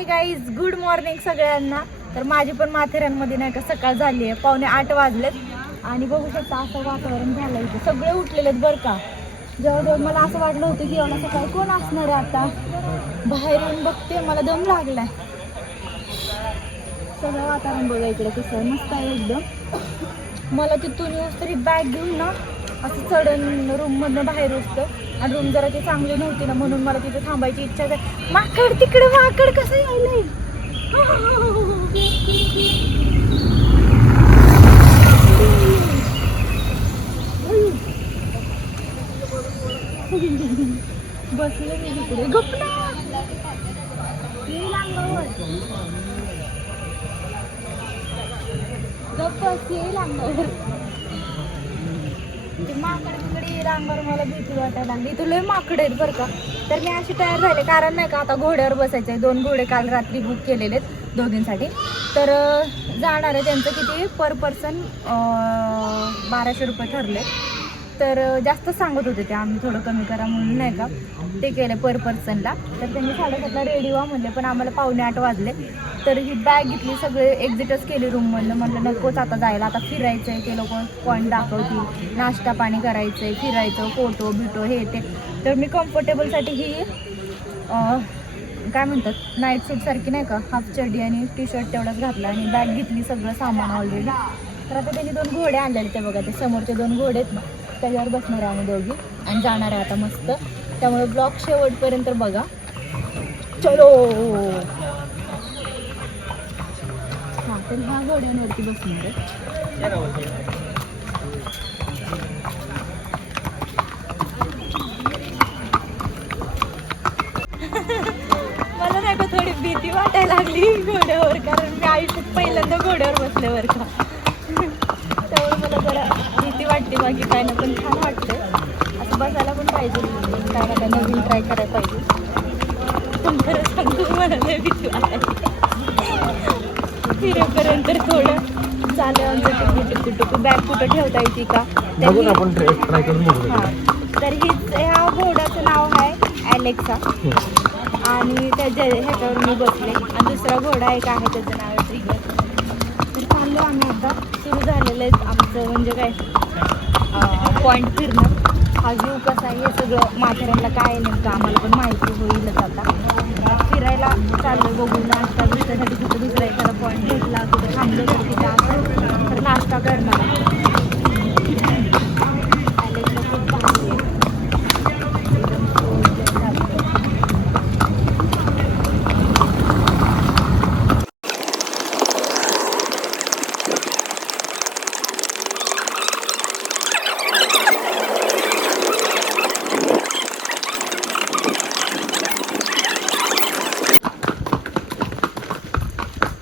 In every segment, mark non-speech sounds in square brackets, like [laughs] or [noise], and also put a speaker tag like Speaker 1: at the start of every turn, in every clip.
Speaker 1: Hi guys good morning सगळ्यांना. तर माझी पण माथेऱ्यांमध्ये नाही का सकाळ झाली आहे. पावणे आठ वाजलेत. आणि बघू शकता असं वातावरण झालं इथे. सगळे उठलेले आहेत बरं का. जेव्हा जेव्हा मला असं वाटलं होतं की एवढा सकाळी कोण असणार आहे आता? बाहेर येऊन बघते. मला दम लागलाय. सगळं वातावरण बघा इकडे कसं आहे. मस्त आहे एकदम. मला तिथून येऊस तरी बॅग घेऊन ना असं चढण रूममधनं बाहेर असतं आणि रूम जरा ती चांगली नव्हती ना म्हणून मला तिथे थांबायची इच्छा आहे माकड तिकडे माकड कसं यायलंय? बसले मी तिकडे. गप्पा गप्प येईल अंगावर ते माकड बिकडे येईल मला भीती वाटायला लागली. इथं लय माकड आहेत बरं का. तर मी अशी तयार झाले. कारण नाही का आता घोड्यावर बसायचं आहे दोन घोडे काल रात्री बुक केलेले आहेत दोघींसाठी. तर जाणार आहे त्यांचं किती? पर पर्सन बाराशे रुपये ठरले. तर जास्त सांगत होते ते आम्ही थोडं कमी करा म्हणून नाही का? ते केलं पर पर्सनला. तर त्यांनी साडेसातला रेडी व्हा म्हणले पण आम्हाला पावणे आठ वाजले. तर ही बॅग घेतली सगळे एक्झिटच केली रूममधलं म्हणलं नकोच आता जायला. आता फिरायचं आहे ते लोक पॉईंट दाखवतील. नाश्ता पाणी करायचं आहे फिरायचं फोटो बिटो हे ते. तर मी कम्फर्टेबलसाठी ही काय म्हणतात नाईट सूट सारखी नाही का? हाफ चड्डी आणि टी शर्ट तेवढंच घातला आणि बॅग घेतली सगळं सामान ऑलरेडी तर आता त्यांनी दोन घोडे आणलेले ते बघा ते समोरचे दोन घोडे आहेत. ना त्याच्यावर बसणार आहे आम्ही दोघी आणि जाणार आहे आता मस्त. त्यामुळे ब्लॉग शेवटपर्यंत बघा. चलो! हा तर ह्या घोड्यांवरती बसणार आहे. मला नाही का थोडी भीती वाटायला लागली घोड्यावर कारण मी आयुष्यात पहिल्यांदा घोड्यावर बसल्यावर का? त्यामुळे मला जरा वाटते बाकी काय ना पण छान वाटते असं बसायला पण पाहिजे. काय ना काय नवीन ट्राय करायला पाहिजे. पण खरं सांगू मला फिरेपर्यंत तर थोडं चालेल आमचं टिकू टिकू टिकू बॅग कुठं ठेवता येते का? तर हीच ह्या घोड्याचं नाव आहे ॲलेक्सा आणि त्याच्या ह्याच्यावर मी बसले. आणि दुसरा घोडा एक आहे त्याचं नाव आहे ट्रिगर तर चाललो आम्ही आता. आलेलं आहे आमचं म्हणजे काय पॉईंट फिरणं. हा व्ह्यू कसा आहे हे सगळं माथेऱ्यांना काय नेमकं आम्हाला पण माहिती होईलच आता. फिरायला चाललं बघू नाश्ता बिस्ट्यासाठी कुठं दुसरा एखादा पॉईंट घेतला कुठं थांबलं तर तिथं असं तर नाश्ता करणार ॲलेक्सा खूप भारी आहे. एकदम सोजलं झालं.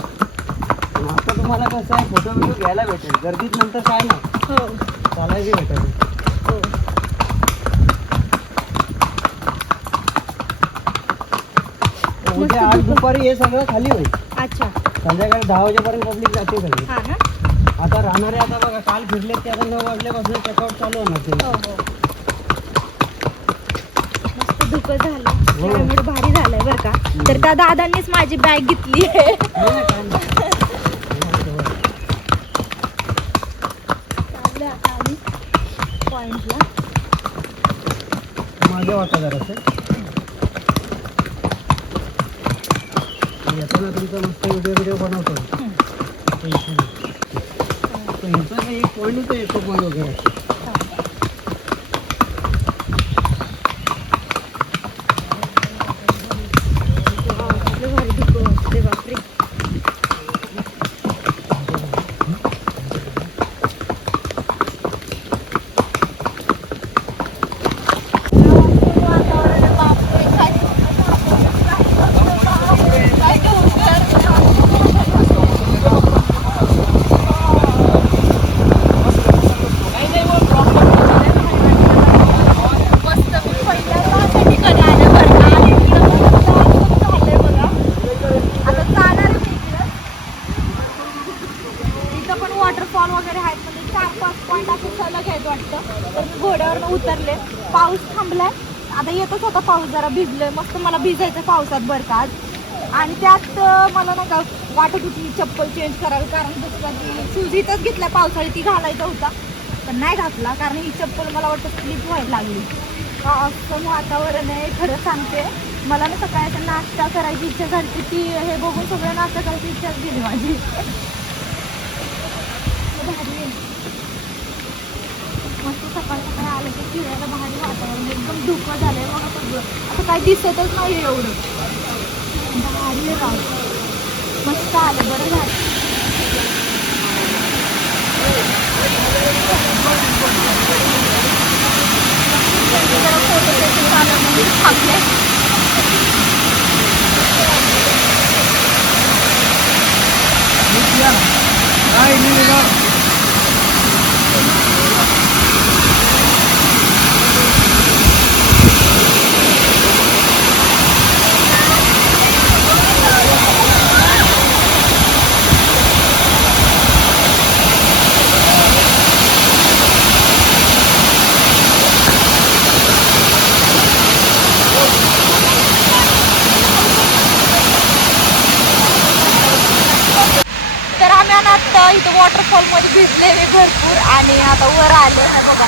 Speaker 2: आता तुम्हाला कसं आहे फोटो बिटो घ्यायला भेटेल गर्दीत नंतर काय नाही.
Speaker 1: हो.
Speaker 2: चालायची भेटेल
Speaker 1: हो.
Speaker 2: उद्या आठ दुपारी हे सगळं खाली होईल.
Speaker 1: अच्छा.
Speaker 2: संध्याकाळी दहा वाजेपर्यंत पब्लिक जाते सगळी.
Speaker 1: हा ना?
Speaker 2: आता राहणारे आता बघा काल फिरले ते आता नऊ वाजल्यापासून चेकआउट चालू होणार ते
Speaker 1: हो हो. मस्त धुकं झालं. क्लायमेट भारी झालंय बरं का? तर त्या दादांनीच माझी बॅग घेतली आहे.
Speaker 2: नाही ना, काय नाही.
Speaker 1: चाललंय आता आम्ही पॉइंटला
Speaker 2: मागे वाटा जरासं. येताना तुमचा मस्त व्हिडिओ व्हिडिओ बनवतो. ह्याचा काही एक पॉईंट होतो एक पॉईंट वगैरे
Speaker 1: आपलं भारी धुकं वाटते बापरे मस्त मी पहिल्यांदा अशा ठिकाणी आले बरं का आणि इकडं मस्त झालंय बघा आता जाणार आहे मी इकडं तिथं पण वॉटरफॉल वगैरे आहेत. म्हणजे चार पाच पॉईंट असं सलग आहेत वाटतं. तर मी घोड्यावरनं उतरले. पाऊस थांबलाय. आता येतच होता पाऊस जरा भिजलोय. मस्त मला भिजायचं पावसात बरं का आज. आणि त्यात मला नाही का वाटत होती चप्पल चेंज करावी कारण दुसरा ती शूज इथंच घेतला पावसाळी ती घालायचा होता. पण नाही घातला कारण ही चप्पल मला वाटतं स्लिप व्हायला लागली. असं वातावरण आहे खरं सांगते. मला ना सकाळचा नाश्ता करायची इच्छा झाली ती हे बघून सगळं नाश्ता करायची इच्छाच गेली माझी. भारी आहे. मस्त सकाळ सकाळी आलं की फिरायला भारी वातावरण एकदम धुकं झालंय बघा सगळं आता काही दिसतच नाही एवढं भारी आहे राव मस्त आलं बरं झालं जरा फोटो सेशन झालं म्हणून थांबले
Speaker 2: काय नाही बघा.
Speaker 1: तर आम्ही आता आत्ता इथं वॉटरफॉलमध्ये भिजलेले भरपूर आणि आता वर आले ना बघा.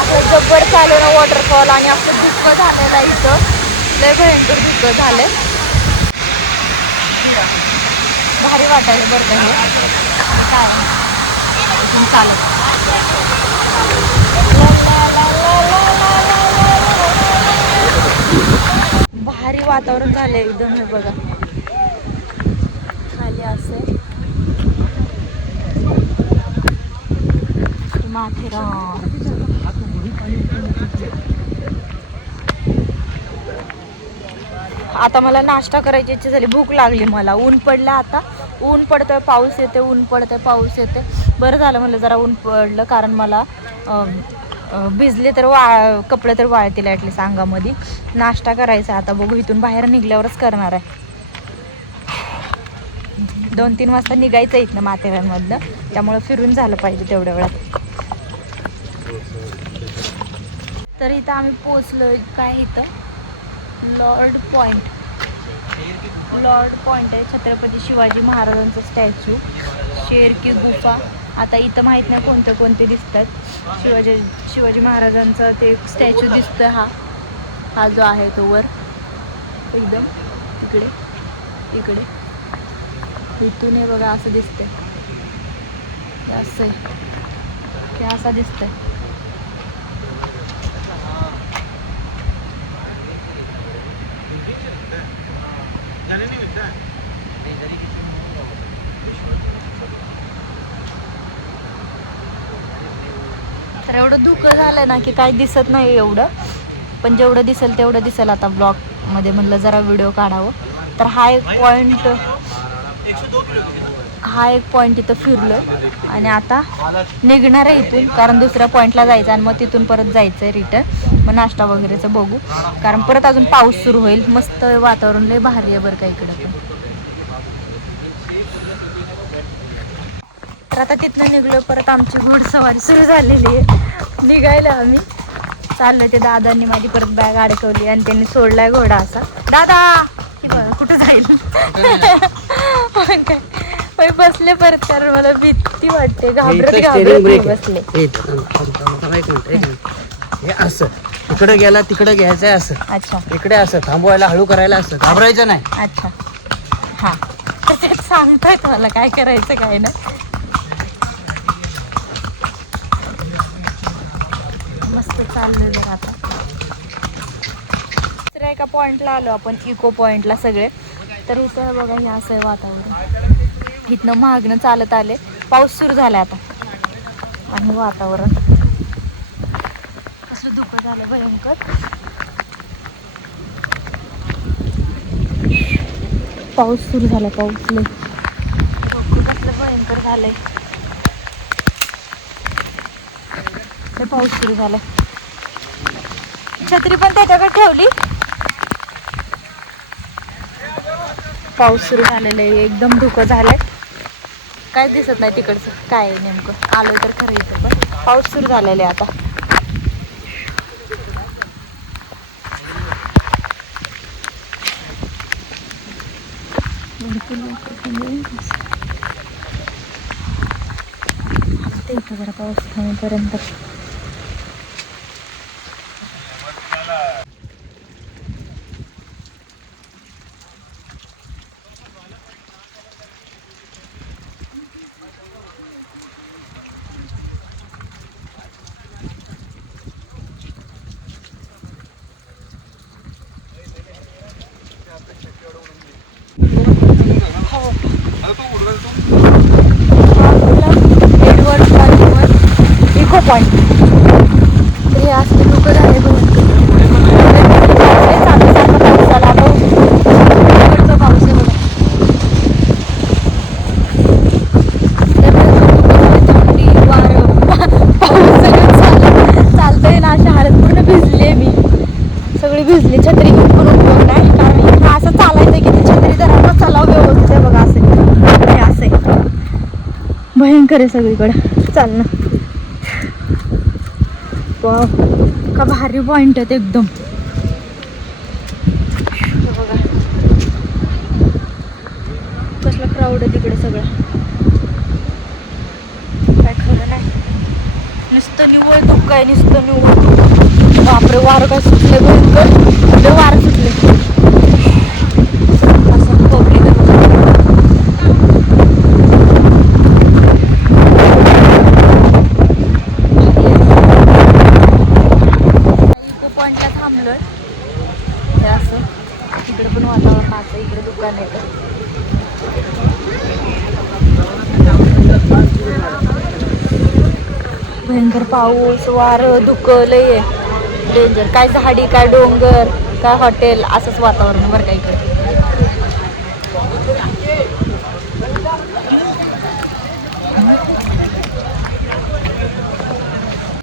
Speaker 1: आपलं जब्बर चालू ना वॉटरफॉल आणि आपलं धुकं झालेलं आहे इथं. लय भयंकर धुकं झालंय. भारी वाटायला बरं का हे. काय चालत भारी वातावरण झालंय एकदम हे बघा. खाली असेल माथेरान आता मला नाश्ता करायची इच्छा झाली. भूक लागली मला. ऊन पडलं आता. ऊन पडतंय पाऊस येते ऊन पडतंय पाऊस येते बरं झालं म्हणलं जरा ऊन पडलं कारण मला भिजले तर वा कपडे तर वाळतील ॲटलीस्ट अंगामध्ये. नाश्ता करायचा आता. बघू इथून बाहेर निघल्यावरच करणार आहे. दोन तीन वाजता निघायचं इथनं माथेरानमधलं त्यामुळं फिरून झालं पाहिजे तेवढ्या वेळात. तर इथं आम्ही पोचलो काय इथं? Lord point. लॉर्ड पॉइंट आहे छत्रपती शिवाजी महाराजांचं स्टॅच्यू. शेर की गुफा. आता इथं माहीत नाही कोणते कोणते दिसतात. शिवाजी शिवाजी महाराजांचा ते स्टॅच्यू दिसतोय हा. हा जो आहे तो वर. एकदम. इकडे इकडे. इथून हे बघा असं दिसतंय. असं आहे. की असं दिसतंय. तर एवढं दुःख झालं ना की काही दिसत नाही एवढं. पण जेवढं दिसेल तेवढं दिसेल आता ब्लॉगमध्ये म्हणलं जरा व्हिडिओ काढावं. तर हा एक पॉईंट हा एक पॉईंट इथं फिरलो आणि आता निघणार आहे इथून कारण दुसऱ्या पॉईंटला जायचं आणि मग तिथून परत जायचं आहे रिटर्न मग नाश्ता वगैरेचं बघू. कारण परत अजून पाऊस सुरू होईल. मस्त वातावरण लय भारी आहे बरं का इकडं पण. तर आता तिथनं निघलो परत आमची घोडसवारी सुरू झालेली आहे. निघायला आम्ही. चाललोय ते दादांनी माझी परत बॅग अडकवली आणि त्यांनी सोडलाय घोडा असा. दादा! कुठं जाईल? [laughs] होय, बसले परत कारण मला भीती वाटते. घाबरत मी
Speaker 2: आहे.
Speaker 1: बसले.
Speaker 2: हे असं. इकडं गेला तिकडं घ्यायचंय असं.
Speaker 1: अच्छा.
Speaker 2: इकडे असं. थांबवायला हळू करायला असं. घाबरायचं नाही.
Speaker 1: अच्छा. हा. [laughs] तर ते सांगतायत मला काय करायचं काय नाही. मस्त चाललेलं आहे आता. दुसऱ्या एका पॉइंटला आलो आपण इको पॉइंटला सगळे. तर इथं बघा हे असं आहे वातावरण. इथनं मागणं चालत आले. पाऊस सुरू झाला आता. आणि वातावरण. असं दुःख झालं भयंकर. पाऊस सुरू झाला पाऊस लय कसलं भयंकर झालंय. लय पाऊस सुरू झालाय छत्री पण त्याच्याकडे ठेवली. पाऊस सुरू झालेला आहे. एकदम धुकं झालंय. काय दिसत नाही तिकडचं. काय नेमकं? आलो तर खरं इथं पण. पाऊस सुरू झालेला आहे आता. ते इथं जरा पाऊस थांबेपर्यंत. इको पॉईंट तर हे असं लोकं झाले चांगला चांगला पाऊस आला आता उघडतो पाऊस आहे बघा त्यामुळे थंडी वारं पाऊस सगळं चाललं चालतंय ना अशा हालत पूर्ण भिजले मी सगळी भिजली छत्री घेऊन पण उपयोग नाही कारण इथं असं चालायचं की ती छत्री जरा चालावं व्यवस्थित आहे बघा असे हे असे भयंकर आहे सगळीकडे. चाल ना. का भारी पॉइंट आहेत एकदम. बघा. कसला क्राऊड आहे तिकडे सगळं. काय खरं नाही. नुसतं निव्वळ धुक्क आहे नुसतं निवळ बापरे वारं काय सुटले भयंकर. वारं सुटले असं पब्लिक आहे बघा. इको पॉईंटला थांबलोय हे असं इकडे पण वातावरण असं इकडे दुकान आहे भयंकर पाऊस वारं धुकं लय आहे. डेंजर काय झाडी काय डोंगर काय हॉटेल असंच वातावरण बरं का इकडे.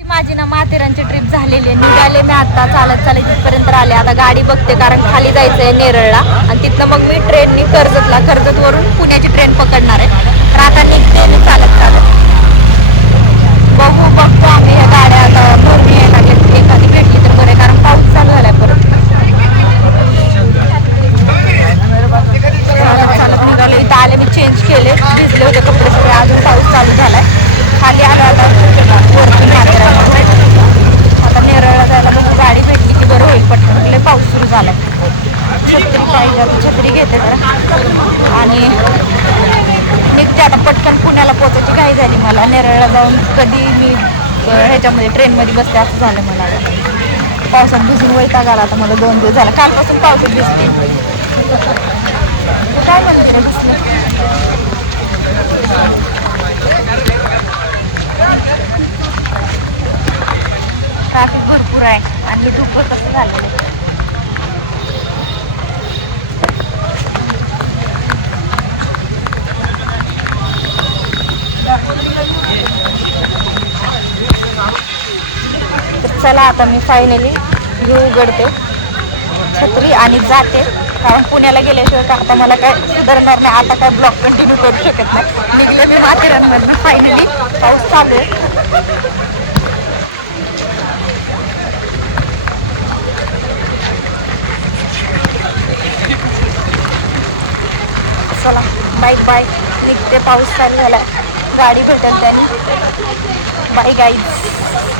Speaker 1: माझी ना माथेरानची ट्रिप झालेली आहे. निघाले मी आता चालत चालत तिथपर्यंत आले. आता गाडी बघते कारण खाली जायचं आहे नेरळला. आणि तिथनं मग मी ट्रेननी कर्जतला. कर्जतवरून पुण्याची ट्रेन पकडणार आहे. तर आता निघते चालत चालत. बघू बघतो आम्ही ह्या गाड्या आता. भरून यायला एखादी भेटली तर बरं कारण पाऊस चालू झालाय परत. चालत चालत इथं आले मी चेंज केले. भिजले होते कपडे सगळे. अजून पाऊस चालू झालाय. खाली आलो आता. वरती माथेरानला. आता नेरळला जायला बघू. गाडी भेटली की बरं होईल पटकन. लय पाऊस सुरू झालाय. छत्री पाहिजे आता छत्री घेते तर आणि निघते आता. पटकन पुण्याला पोचायची काही झाली मला. नेरळला जाऊन कधी ह्याच्यामध्ये ट्रेनमध्ये बसते असं झालं मला. पावसात भिजून वैताग आला आता मला दोन दिवस झाला. कालपासून पावसात भिजते. काय म्हणते रे ट्रॅफिक भरपूर आहे. आणि धूप कसं झालेलं चला आता मी फायनली घेऊ उघडते. छत्री आणि जाते. कारण पुण्याला गेल्याशिवाय का आता मला काय सुधारणार नाही. आता काय ब्लॉक कंटिन्यू करू शकत नाही. निघले मी माथेरानमधनं फायनली पाऊस चालू आहे. चला बाईक बाय इकडे पाऊस चालू झाला. गाडी भेटत त्याने. Bye guys